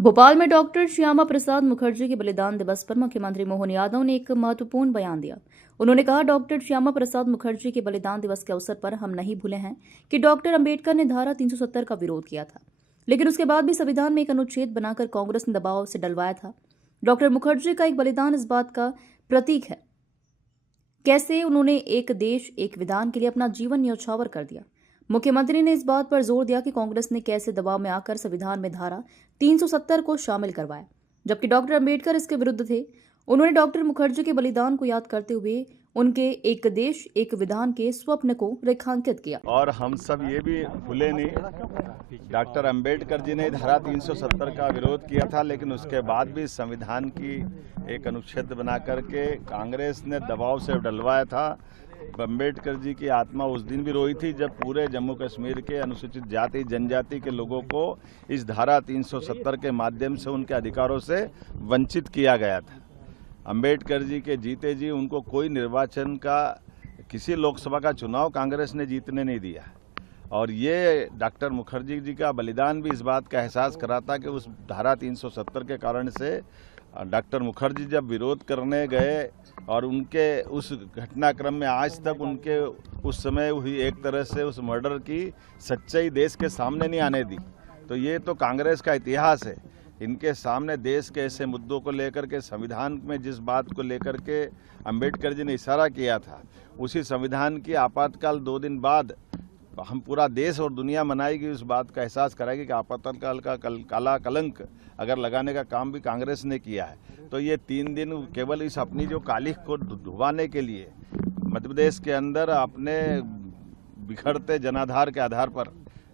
भोपाल में डॉक्टर श्यामा प्रसाद मुखर्जी के बलिदान दिवस पर मुख्यमंत्री मोहन यादव ने एक महत्वपूर्ण बयान दिया। उन्होंने कहा, डॉक्टर श्यामा प्रसाद मुखर्जी के बलिदान दिवस के अवसर पर हम नहीं भूले हैं कि डॉक्टर अंबेडकर ने धारा 370 का विरोध किया था, लेकिन उसके बाद भी संविधान में एक अनुच्छेद बनाकर कांग्रेस ने दबाव से डलवाया था। डॉक्टर मुखर्जी का एक बलिदान इस बात का प्रतीक है कैसे उन्होंने एक देश एक विधान के लिए अपना जीवन न्यौछावर कर दिया। मुख्यमंत्री ने इस बात पर जोर दिया कि कांग्रेस ने कैसे दबाव में आकर संविधान में धारा 370 को शामिल करवाया, जबकि डॉक्टर अंबेडकर इसके विरुद्ध थे। उन्होंने डॉक्टर मुखर्जी के बलिदान को याद करते हुए उनके एक देश एक विधान के स्वप्न को रेखांकित किया। और हम सब ये भी भूले नहीं, डॉक्टर अंबेडकर जी ने धारा 370 का विरोध किया था, लेकिन उसके बाद भी संविधान की एक अनुच्छेद बना करके कांग्रेस ने दबाव से डलवाया था। अंबेडकर जी की आत्मा उस दिन भी रोई थी जब पूरे जम्मू कश्मीर के अनुसूचित जाति जनजाति के लोगों को इस धारा 370 के माध्यम से उनके अधिकारों से वंचित किया गया था। अंबेडकर जी के जीते जी उनको कोई निर्वाचन का किसी लोकसभा का चुनाव कांग्रेस ने जीतने नहीं दिया। और ये डॉक्टर मुखर्जी जी का बलिदान भी इस बात का एहसास कराता कि उस धारा 370 के कारण से डॉक्टर मुखर्जी जब विरोध करने गए और उनके उस घटनाक्रम में आज तक उनके उस समय हुई एक तरह से उस मर्डर की सच्चाई देश के सामने नहीं आने दी। तो ये तो कांग्रेस का इतिहास है। इनके सामने देश के ऐसे मुद्दों को लेकर के संविधान में जिस बात को लेकर के अंबेडकर जी ने इशारा किया था, उसी संविधान की आपातकाल 2 दिन बाद हम पूरा देश और दुनिया मनाएगी, उस बात का एहसास कराएगी कि आपातकाल का काला कलंक अगर लगाने का काम भी कांग्रेस ने किया है। तो ये 3 दिन केवल इस अपनी जो कालिख को धुवाने के लिए मध्य प्रदेश के अंदर अपने बिखरते जनाधार के आधार पर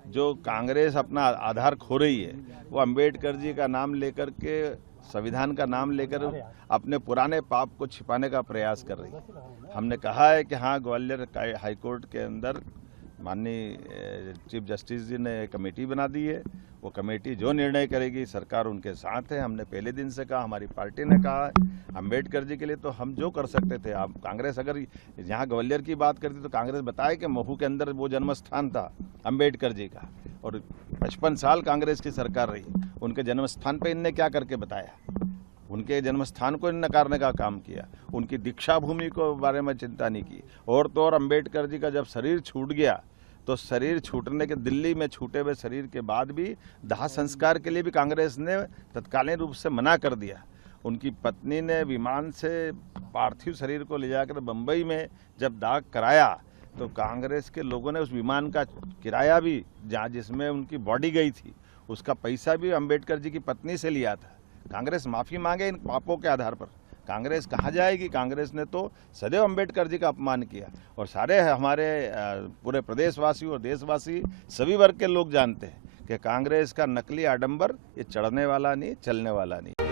जो कांग्रेस अपना आधार खो रही है, वो अंबेडकर जी का नाम लेकर के संविधान का नाम लेकर अपने पुराने पाप को छिपाने का प्रयास कर रही है। हमने कहा है कि हाँ, ग्वालियर हाईकोर्ट के अंदर माननीय चीफ जस्टिस जी ने कमेटी बना दी है। वो कमेटी जो निर्णय करेगी सरकार उनके साथ है। हमने पहले दिन से कहा, हमारी पार्टी ने कहा है, अंबेडकर जी के लिए तो हम जो कर सकते थे। आप कांग्रेस अगर यहाँ ग्वालियर की बात करती तो कांग्रेस बताए कि महू के अंदर वो जन्म स्थान था अंबेडकर जी का, और 55 साल कांग्रेस की सरकार रही, उनके जन्म स्थान पर इनने क्या करके बताया? उनके जन्म स्थान को नकारने का काम किया, उनकी दीक्षा भूमि को बारे में चिंता नहीं की। और तो और अंबेडकर जी का जब शरीर छूट गया तो शरीर छूटने के दिल्ली में छूटे हुए शरीर के बाद भी दाह संस्कार के लिए भी कांग्रेस ने तत्कालीन रूप से मना कर दिया। उनकी पत्नी ने विमान से पार्थिव शरीर को ले जाकर बम्बई में जब दाह कराया तो कांग्रेस के लोगों ने उस विमान का किराया भी, जहाँ जिसमें उनकी बॉडी गई थी, उसका पैसा भी अंबेडकर जी की पत्नी से लिया था। कांग्रेस माफ़ी मांगे इन पापों के आधार पर। कांग्रेस कहाँ जाएगी? कांग्रेस ने तो सदैव अंबेडकर जी का अपमान किया, और सारे हमारे पूरे प्रदेशवासी और देशवासी सभी वर्ग के लोग जानते हैं कि कांग्रेस का नकली आडंबर ये चढ़ने वाला नहीं, चलने वाला नहीं।